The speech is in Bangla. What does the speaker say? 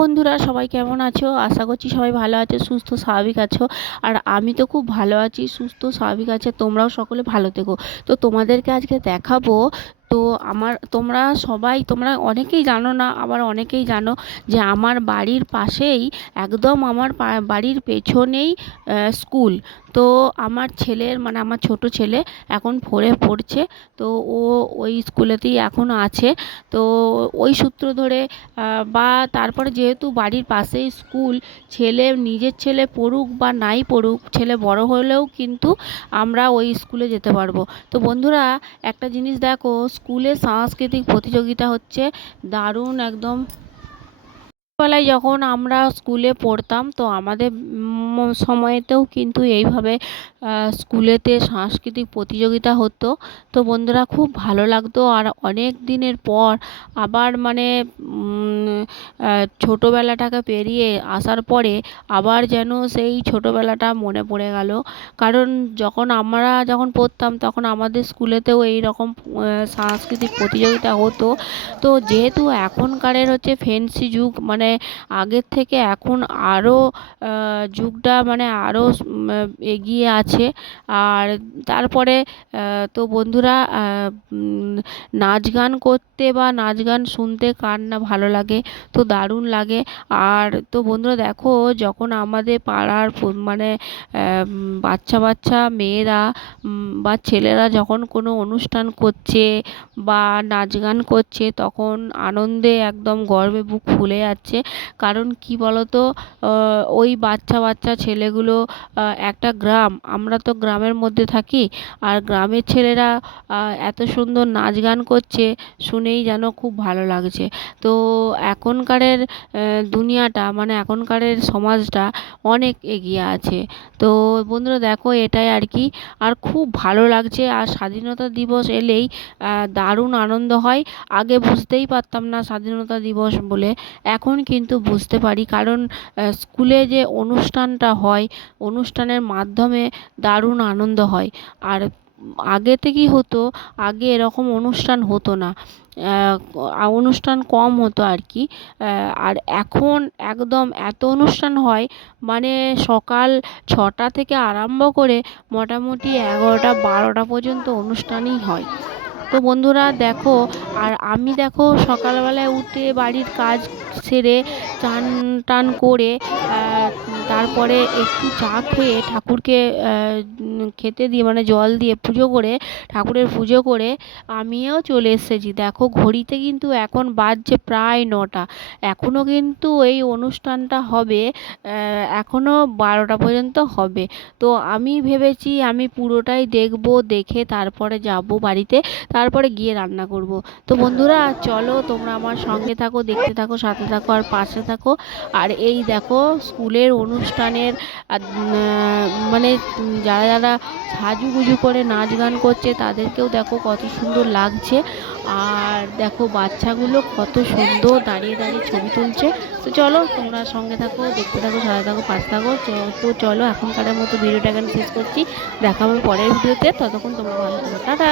বন্ধুরা, সবাই কেমন আছো? আশা করছি সবাই ভালো আছো, সুস্থ, স্বাভাবিক আছো। আর আমি তো খুব ভালো আছি, সুস্থ, স্বাভাবিক আছে তোমরাও সকলে ভালো থেকো। তো তোমাদেরকে আজকে দেখাবো তো আমার, তোমরা সবাই, তোমরা অনেকেই জানো না, আবার অনেকেই জানো যে আমার বাড়ির পাশেই, একদম আমার বাড়ির পেছনেই স্কুল। তো আমার ছেলের মানে আমার ছোট ছেলে এখন ফোরে পড়ছে, তো ও ওই স্কুলেতেই এখন আছে। তো ওই সূত্র ধরে বা তারপরে যেহেতু বাড়ির পাশেই স্কুল, ছেলে, নিজের ছেলে পড়ুক বা নাই পড়ুক, ছেলে বড় হলেও কিন্তু আমরা ওই স্কুলে যেতে পারব। তো বন্ধুরা, একটা জিনিস দেখো স্কুলে সাংস্কৃতিক প্রতিযোগিতা হচ্ছে দারুণ, একদম। ছোটবেলায় যখন আমরা স্কুলে পড়তাম, তো আমাদের সময়তেও কিন্তু এইভাবে স্কুলেতে সাংস্কৃতিক প্রতিযোগিতা হতো। তো বন্ধুরা, খুব ভালো লাগতো। আর অনেক দিনের পর আবার মানে ছোটোবেলাটাকে পেরিয়ে আসার পরে আবার যেন সেই ছোটোবেলাটা মনে পড়ে গেল। কারণ যখন আমরা যখন পড়তাম তখন আমাদের স্কুলেতেও এই রকম সাংস্কৃতিক প্রতিযোগিতা হতো। তো যেহেতু এখনকারের হচ্ছে ফেন্সি যুগ মানে আগের থেকে এখন আরও যুগটা মানে আরও এগিয়ে আছে। আর তারপরে তো বন্ধুরা নাচ গান করতে বা নাচ গান শুনতে কার না ভালো লাগে? তো দারুণ লাগে। আর তো বন্ধুরা দেখো, যখন আমাদের পাড়ার মানে বাচ্চা বাচ্চা মেয়েরা বা ছেলেরা যখন কোনো অনুষ্ঠান করছে বা নাচ গান করছে, তখন আনন্দে একদম গর্বে বুক ফুলে যাচ্ছে। কারণ কি বলতো ওই বাচ্চা বাচ্চা ছেলেগুলো একটা গ্রাম, আমরা তো গ্রামের মধ্যে থাকি, আর গ্রামের ছেলেরা এত সুন্দর নাচ গান করছে, শুনেই যেন খুব ভালো লাগছে। তো এখনকারের দুনিয়াটা মানে এখনকারের সমাজটা অনেক এগিয়ে আছে। তো বন্ধুরা দেখো এটাই আর কি। আর খুব ভালো লাগছে, আর স্বাধীনতা দিবস এলেই দারুণ আনন্দ হয়। আগে বুঝতেই পারতাম না স্বাধীনতা দিবস বলে। এখন কিন্তু বুঝতে পারি, কারণ স্কুলে যে অনুষ্ঠানটা হয়, অনুষ্ঠানের মাধ্যমে দারুণ আনন্দ হয়। আর আগেতে কি হতো, আগে এরকম অনুষ্ঠান হতো না। অনুষ্ঠান কম হতো আর কি। আর এখন একদম এত অনুষ্ঠান হয় মানে সকাল ছটা থেকে আরম্ভ করে মোটামুটি এগারোটা, বারোটা পর্যন্ত অনুষ্ঠানই হয়। তো বন্ধুরা দেখো, আর আমি দেখো সকালবেলায় উঠে বাড়ির কাজ সেরে চান টান করে তারপরে একটু চা খেয়ে ঠাকুরকে খেতে দিয়ে মানে জল দিয়ে পুজো করে ঠাকুরের পুজো করে আমিও চলে এসেছি। দেখো ঘড়িতে কিন্তু এখন বাজছে প্রায় নটা। এখনও কিন্তু এই অনুষ্ঠানটা হবে এখনও বারোটা পর্যন্ত হবে। তো আমি ভেবেছি আমি পুরোটাই দেখব, দেখে তারপরে যাব বাড়িতে, তারপরে গিয়ে রান্না করব। তো বন্ধুরা চলো তোমরা আমার সঙ্গে থাকো, দেখতে থাকো, সাথে থাকো আর পাশে থাকো। আর এই দেখো স্কুলের অনুষ্ঠানের মানে যারা যারা সাজুগুজু করে নাচ গান করছে তাদেরকেও দেখো কত সুন্দর লাগছে। আর দেখো বাচ্চাগুলো কত সুন্দর দাঁড়িয়ে দাঁড়িয়ে ছবি তুলছে। তো চলো তোমরা সঙ্গে থাকো, দেখতে থাকো, সাথে থাকো, পাশে থাকো। তো চলো এখনকারের মতো ভিডিওটা এখানে শেষ করছি। দেখা হবে পরের ভিডিওতে। ততক্ষণ তোমরা ভালো থাকো। টাটা!